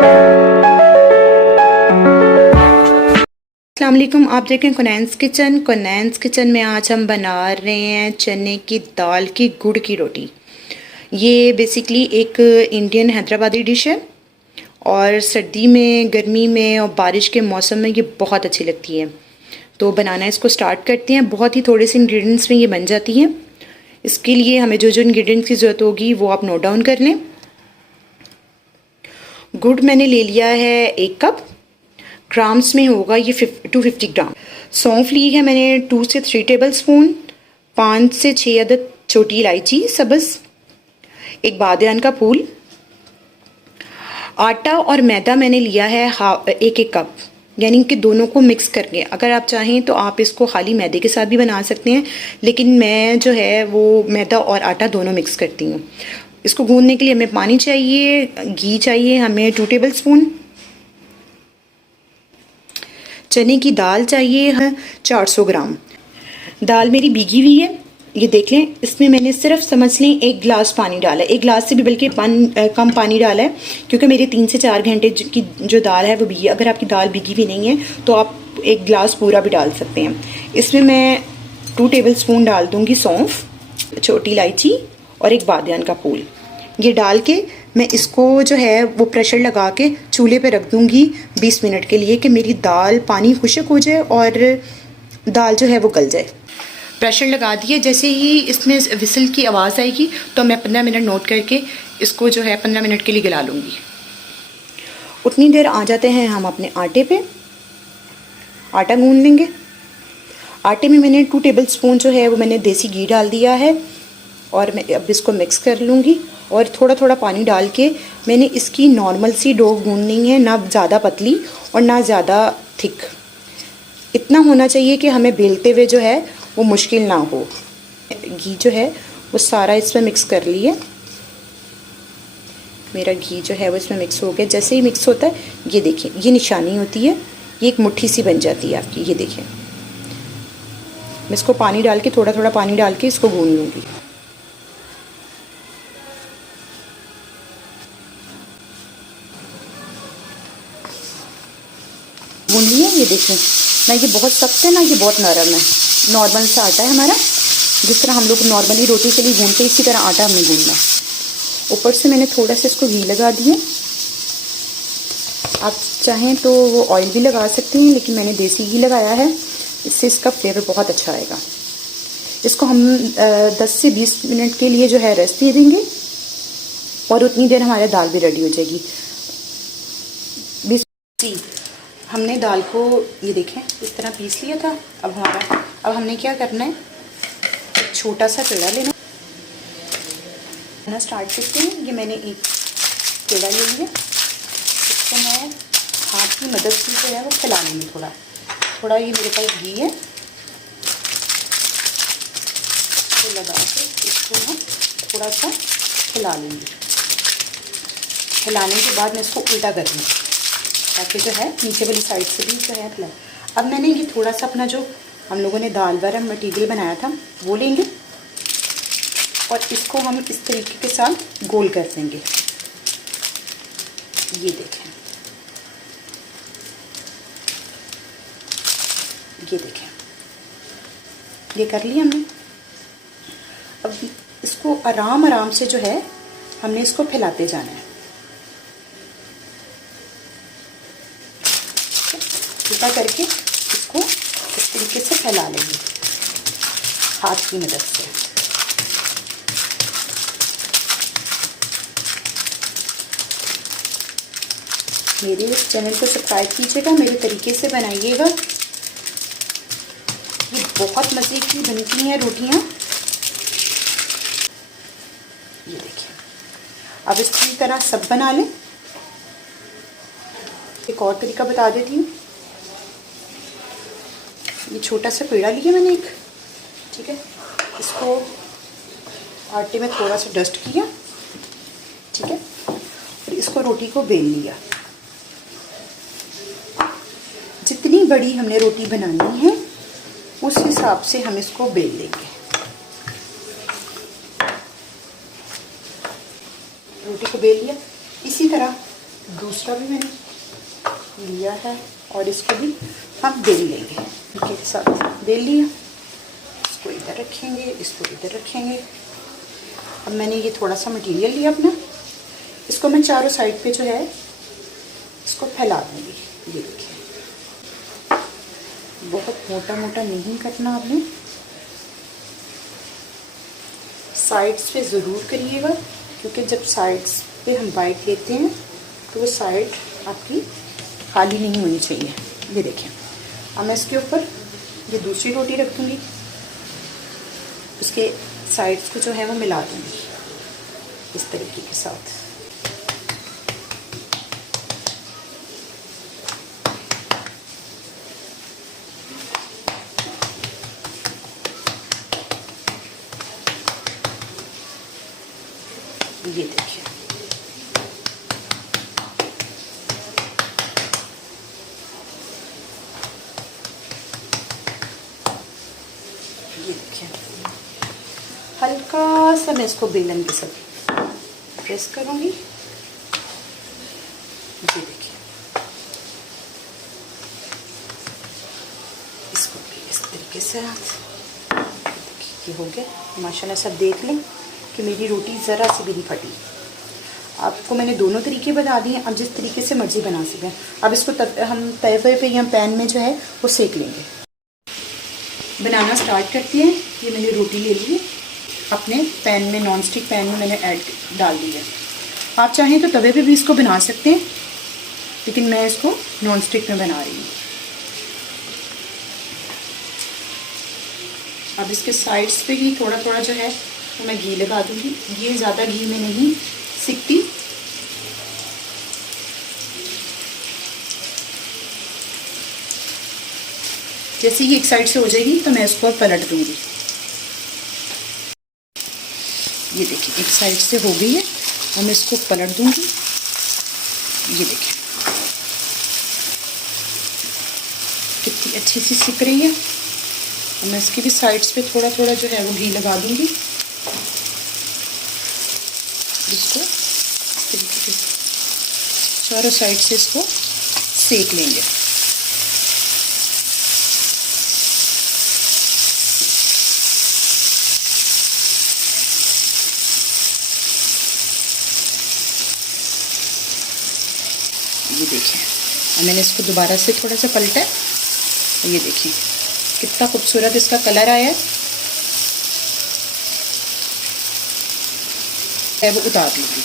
अस्सलाम वालेकुम, आप देखें कुनैन्स किचन। कुनैन्स किचन में आज हम बना रहे हैं चने की दाल की गुड़ की रोटी। ये बेसिकली एक इंडियन हैदराबादी डिश है और सर्दी में, गर्मी में और बारिश के मौसम में ये बहुत अच्छी लगती है। तो बनाना इसको स्टार्ट करते हैं। बहुत ही थोड़े से इंग्रेडिएंट्स में ये बन जाती है। इसके लिए हमें जो जो इंग्रेडिएंट्स की ज़रूरत होगी वो आप नोट डाउन कर लें। गुड़ मैंने ले लिया है 1 कप, ग्राम्स में होगा ये 250 ग्राम। सौंफ ली है मैंने 2 से 3 टेबल स्पून, 5 से 6 अदद छोटी इलायची सब्ज़, एक बादियान का फूल। आटा और मैदा मैंने लिया है 1-1 कप, यानी कि दोनों को मिक्स करके। अगर आप चाहें तो आप इसको खाली मैदे के साथ भी बना सकते हैं, लेकिन मैं जो है वो मैदा और आटा दोनों मिक्स करती हूँ। इसको गूंदने के लिए हमें पानी चाहिए, घी चाहिए हमें 2 टेबल स्पून, चने की दाल चाहिए 400 ग्राम। दाल मेरी भीगी हुई है, ये देख लें। इसमें मैंने सिर्फ समझ लें 1 गिलास पानी डाला है, 1 गिलास से भी बल्कि कम पानी डाला है, क्योंकि मेरे 3 से 4 घंटे की जो दाल है वो भीगी। अगर आपकी दाल भीगी हुई नहीं है तो आप 1 गिलास पूरा भी डाल सकते हैं। इसमें मैं 2 टेबल स्पून डाल दूँगी सौंफ, छोटी इलायची और एक बादियान का फूल। ये डाल के मैं इसको जो है वो प्रेशर लगा के चूल्हे पे रख दूँगी 20 मिनट के लिए, कि मेरी दाल पानी खुश्क हो जाए और दाल जो है वो गल जाए। प्रेशर लगा दिए, जैसे ही इसमें विसल की आवाज़ आएगी तो मैं 15 मिनट नोट करके इसको जो है 15 मिनट के लिए गला लूँगी। उतनी देर आ जाते हैं हम अपने आटे पे। आटा गूंद लेंगे। आटे में मैंने 2 टेबल स्पून जो है वो मैंने देसी घी डाल दिया है और मैं अब इसको मिक्स कर लूँगी। और थोड़ा थोड़ा पानी डाल के मैंने इसकी नॉर्मल सी डो गूंदनी है, ना ज़्यादा पतली और ना ज़्यादा थिक। इतना होना चाहिए कि हमें बेलते हुए जो है वो मुश्किल ना हो। घी जो है वो सारा इसमें मिक्स कर लिए। मेरा घी जो है वो इसमें मिक्स हो गया। जैसे ही मिक्स होता है, ये देखिए, ये निशानी होती है, ये एक मुट्ठी सी बन जाती है आपकी। ये देखिए, मैं इसको पानी डाल के, थोड़ा थोड़ा पानी डाल के इसको गूंद लूँगी। गूंद लिया, ये देखें ना, ये बहुत सख्त है ना, ये बहुत नरम है। नॉर्मल सा आटा है हमारा, जिस तरह हम लोग नॉर्मली रोटी के लिए गूंदते हैं, इसी तरह आटा हमें गूंदना। ऊपर से मैंने थोड़ा सा इसको घी लगा दिया। आप चाहें तो वो ऑयल भी लगा सकते हैं, लेकिन मैंने देसी घी लगाया है, इससे इसका फ्लेवर बहुत अच्छा आएगा। इसको हम 10 से 20 मिनट के लिए जो है रेस्ट दे देंगे और उतनी देर हमारी दाल भी रेडी हो जाएगी। हमने दाल को, ये देखें, इस तरह पीस लिया था। अब हमने क्या करना है, एक छोटा सा पेड़ा लेना स्टार्ट करते हैं। ये मैंने एक पेड़ा ले लिया, इसको मैं हाथ की मदद से जो है वो फैला लूँगी। थोड़ा थोड़ा ये मेरे पास घी है, तो लगा के इसको हम थोड़ा सा फैला लेंगे। फैलाने के बाद मैं इसको उल्टा कर लूँगी, ताकि जो है नीचे वाली साइड से भी जो है फैला। अब मैंने ये थोड़ा सा अपना जो हम लोगों ने दाल वाला मटीरियल बनाया था वो लेंगे और इसको हम इस तरीके के साथ गोल कर देंगे। ये देखें, ये देखें, ये कर लिया हमने। अब इसको आराम आराम से जो है हमने इसको फैलाते जाना है। उल्टा करके इसको इस तरीके से फैला लेंगे हाथ की मदद से। मेरे चैनल को सब्सक्राइब कीजिएगा, मेरे तरीके से बनाइएगा। ये बहुत मज़े की बनती हैं रोटियां। ये देखिए, अब इसी तरह सब बना लें। एक और तरीका बता देती हूँ। ये छोटा सा पेड़ा लिया मैंने एक, ठीक है, इसको आटे में थोड़ा सा डस्ट किया, ठीक है, और इसको रोटी को बेल लिया। जितनी बड़ी हमने रोटी बनानी है उस हिसाब से हम इसको बेल लेंगे। रोटी को बेल लिया, इसी तरह दूसरा भी मैंने लिया है और इसको भी हम बेल लेंगे। इनके साथ बेल लिया, इसको इधर रखेंगे, इसको इधर रखेंगे। अब मैंने ये थोड़ा सा मटेरियल लिया अपना, इसको मैं चारों साइड पे जो है इसको फैला दूँगी। ये देखिए, बहुत मोटा मोटा नहीं करना आपने, साइड्स पे ज़रूर करिएगा, क्योंकि जब साइड्स पे हम बाइट लेते हैं तो वो साइड आपकी खाली नहीं होनी चाहिए। ये देखिए, अब मैं इसके ऊपर ये दूसरी रोटी रख दूँगी, उसके साइड्स को जो है वो मिला दूँगी इस तरीके के साथ। ये देखिए, ये देखिए, हल्का सा मैं इसको बेलन के साथ प्रेस करूंगी। ये देखिए, इसको भी इस तरीके से ये हो गया। माशाल्लाह सब देख लें कि मेरी रोटी ज़रा सी भी नहीं फटी। आपको मैंने दोनों तरीके बता दिए, अब जिस तरीके से मर्ज़ी बना सकें। अब इसको हम तवे पे या पैन में जो है वो सेक लेंगे। बनाना स्टार्ट करते हैं। ये मैंने रोटी ले ली है, अपने पैन में, नॉन स्टिक पैन में मैंने डाल दी है। आप चाहें तो तवे पे भी इसको बना सकते हैं, लेकिन मैं इसको नॉन स्टिक में बना रही हूँ। अब इसके साइड्स पे ही थोड़ा थोड़ा जो है तो मैं घी लगा दूँगी। ये ज़्यादा घी में नहीं सिकती। जैसे ही एक साइड से हो जाएगी तो मैं इसको पलट दूँगी। ये देखिए, एक साइड से हो गई है और मैं इसको पलट दूँगी। ये देखिए कितनी अच्छी सी सिक रही है। और मैं इसकी भी साइड्स पे थोड़ा थोड़ा जो है वो घी लगा दूँगी। इसको इस तरीके से चारों साइड से इसको सेक लेंगे। ये देखिए, और मैंने इसको दोबारा से थोड़ा सा पलटा है। ये देखिए कितना खूबसूरत इसका कलर आया है। वो उतार लूँगी।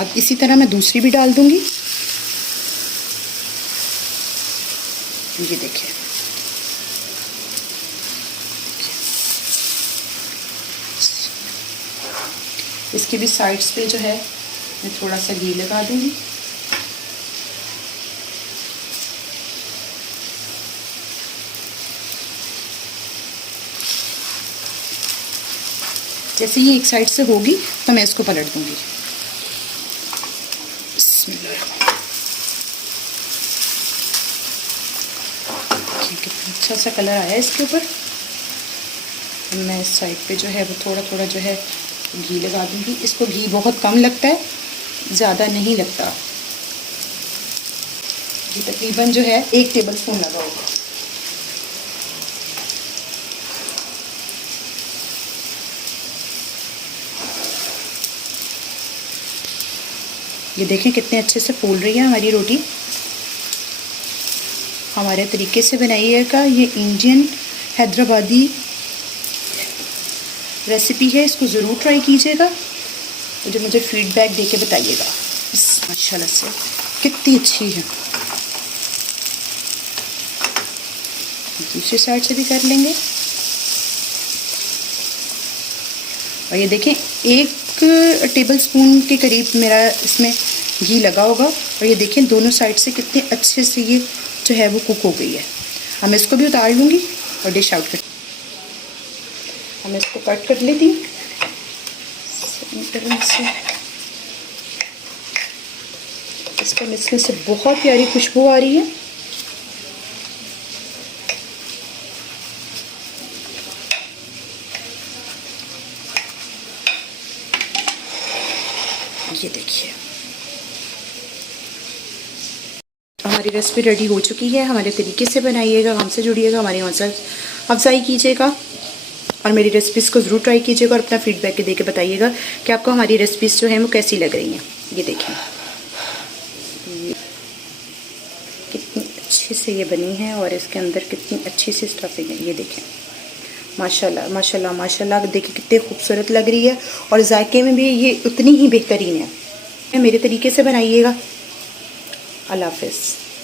अब इसी तरह मैं दूसरी भी डाल दूँगी। ये देखिए, इसकी भी साइड्स पे जो है मैं थोड़ा सा घी लगा दूँगी। जैसे ये एक साइड से होगी तो मैं इसको पलट दूँगी। कितना अच्छा सा कलर आया है इसके ऊपर। मैं इस साइड पे जो है वो थोड़ा थोड़ा जो है घी लगा दूँगी। इसको घी बहुत कम लगता है, ज़्यादा नहीं लगता। ये तकरीबन जो है 1 टेबल स्पून लगा होगा। ये देखें कितने अच्छे से फूल रही है हमारी रोटी। हमारे तरीके से बनाइएगा। ये इंडियन हैदराबादी रेसिपी है, इसको ज़रूर ट्राई कीजिएगा और जो मुझे फीडबैक देके बताइएगा। माशाल्लाह से कितनी अच्छी है। दूसरी साइड से भी कर लेंगे। और ये देखें 1 टेबल स्पून के करीब मेरा इसमें घी लगा होगा। और ये देखें दोनों साइड से कितने अच्छे से ये जो है वो कुक हो गई है। अब मैं इसको भी उतार लूँगी और डिश आउट कर। अब मैं इसको कट कर लेती हूँ सेंटर से। इसमें से बहुत प्यारी खुशबू आ रही है। ये देखिए हमारी रेसिपी रेडी हो चुकी है। हमारे तरीके से बनाइएगा, हमसे जुड़िएगा, हमारी हौसला अफजाई कीजिएगा और मेरी रेसिपीज़ को ज़रूर ट्राई कीजिएगा और अपना फीडबैक दे के बताइएगा कि आपको हमारी रेसिपीज़ जो हैं वो कैसी लग रही हैं। ये देखें कितनी अच्छे से ये बनी है और इसके अंदर कितनी अच्छी सी स्टफिंग है। ये देखें माशाल्लाह माशाल्लाह माशाल्लाह, देखिए कितनी खूबसूरत लग रही है और जायके में भी ये उतनी ही बेहतरीन है। मेरे तरीके से बनाइएगा। अल्लाह हाफ़िज़।